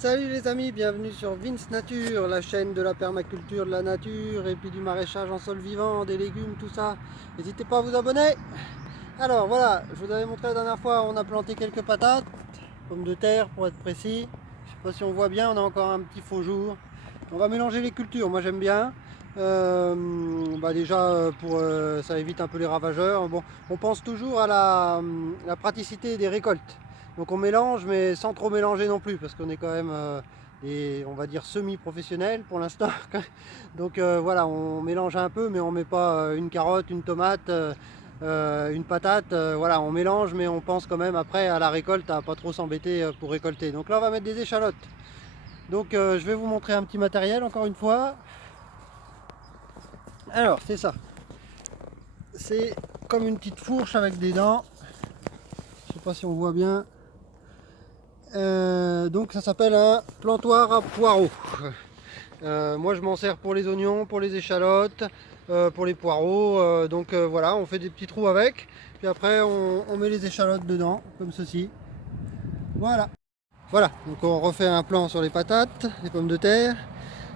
Salut les amis, bienvenue sur Vince Nature, la chaîne de la permaculture, de la nature et puis du maraîchage en sol vivant, des légumes, tout ça. N'hésitez pas à vous abonner. Alors voilà, je vous avais montré la dernière fois, on a planté quelques patates, pommes de terre pour être précis. Je sais pas si on voit bien, on a encore un petit faux jour. On va mélanger les cultures, moi j'aime bien. Déjà ça évite un peu les ravageurs. Bon, on pense toujours à la praticité des récoltes. Donc on mélange mais sans trop mélanger non plus parce qu'on est quand même on va dire semi-professionnels pour l'instant. Donc voilà, on mélange un peu mais on met pas une carotte, une tomate, une patate. Voilà, on mélange mais on pense quand même après à la récolte, à pas trop s'embêter pour récolter. Donc là on va mettre des échalotes. Donc je vais vous montrer un petit matériel encore une fois. Alors c'est ça. C'est comme une petite fourche avec des dents. Je sais pas si on voit bien. Donc ça s'appelle un plantoir à poireaux. Moi je m'en sers pour les oignons, pour les échalotes, pour les poireaux. Voilà, on fait des petits trous avec. Puis après on met les échalotes dedans, comme ceci. Voilà. Voilà, donc on refait un plan sur les patates, les pommes de terre.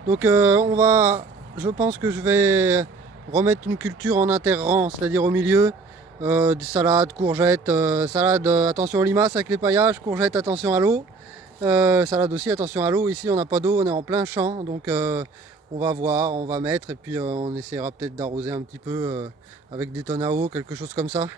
Donc je pense que je vais remettre une culture en interrang, c'est-à-dire au milieu, des salades, courgettes, salade, attention aux limaces avec les paillages, courgettes, attention à l'eau, salade aussi, attention à l'eau. Ici on n'a pas d'eau, on est en plein champ, donc on va voir, on va mettre et puis on essaiera peut-être d'arroser un petit peu avec des tonnes à eau, quelque chose comme ça.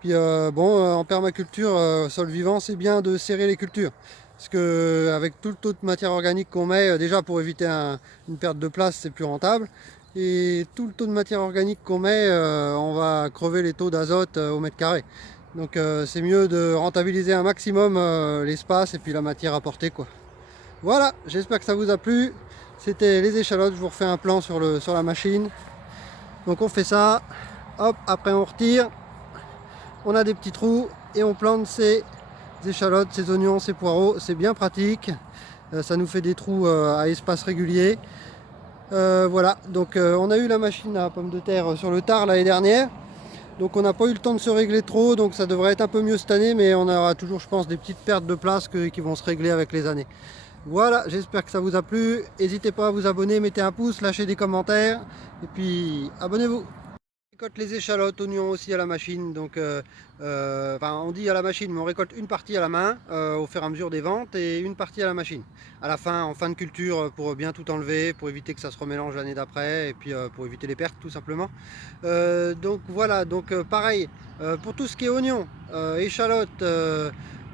Puis en permaculture, sol vivant, c'est bien de serrer les cultures. Parce que avec tout le taux de matière organique qu'on met, déjà pour éviter une perte de place, c'est plus rentable. Et tout le taux de matière organique qu'on met, on va crever les taux d'azote au mètre carré. Donc c'est mieux de rentabiliser un maximum l'espace et puis la matière apportée, quoi. Voilà, j'espère que ça vous a plu. C'était les échalotes, je vous refais un plan sur la machine. Donc on fait ça, hop, après on retire. On a des petits trous et on plante ces échalotes, ces oignons, ces poireaux. C'est bien pratique. Ça nous fait des trous à espace régulier. Voilà, donc on a eu la machine à pommes de terre sur le tard l'année dernière. Donc on n'a pas eu le temps de se régler trop, donc ça devrait être un peu mieux cette année, mais on aura toujours, je pense, des petites pertes de place qui vont se régler avec les années. Voilà, j'espère que ça vous a plu. N'hésitez pas à vous abonner, mettez un pouce, lâchez des commentaires, et puis abonnez-vous. On récolte les échalotes, oignons aussi à la machine, donc on dit à la machine, mais on récolte une partie à la main au fur et à mesure des ventes et une partie à la machine. À la fin, en fin de culture, pour bien tout enlever, pour éviter que ça se remélange l'année d'après et puis pour éviter les pertes tout simplement. Donc voilà, donc pareil, pour tout ce qui est oignons, échalotes,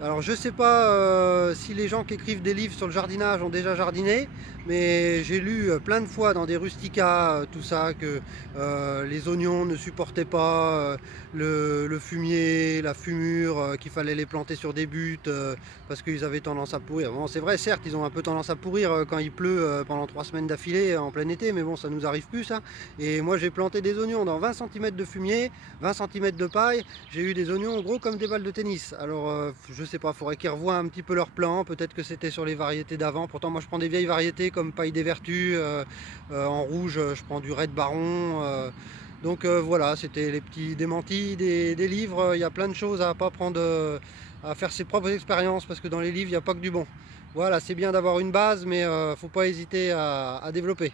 alors je sais pas si les gens qui écrivent des livres sur le jardinage ont déjà jardiné, mais j'ai lu plein de fois dans des rusticas, tout ça, que les oignons ne supportaient pas le fumier, la fumure, qu'il fallait les planter sur des buttes parce qu'ils avaient tendance à pourrir. Bon, c'est vrai, certes, ils ont un peu tendance à pourrir quand il pleut pendant 3 semaines d'affilée en plein été, mais bon, ça nous arrive plus ça. Et moi j'ai planté des oignons dans 20 cm de fumier, 20 cm de paille, j'ai eu des oignons gros comme des balles de tennis. Alors je sais pas, faudrait qu'ils revoient un petit peu leur plan, peut-être que c'était sur les variétés d'avant. Pourtant moi je prends des vieilles variétés comme Paille des Vertus, en rouge je prends du Red Baron. Voilà, c'était les petits démentis des livres. Il y a plein de choses à pas prendre, à faire ses propres expériences parce que dans les livres il n'y a pas que du bon. Voilà, c'est bien d'avoir une base, mais faut pas hésiter à développer.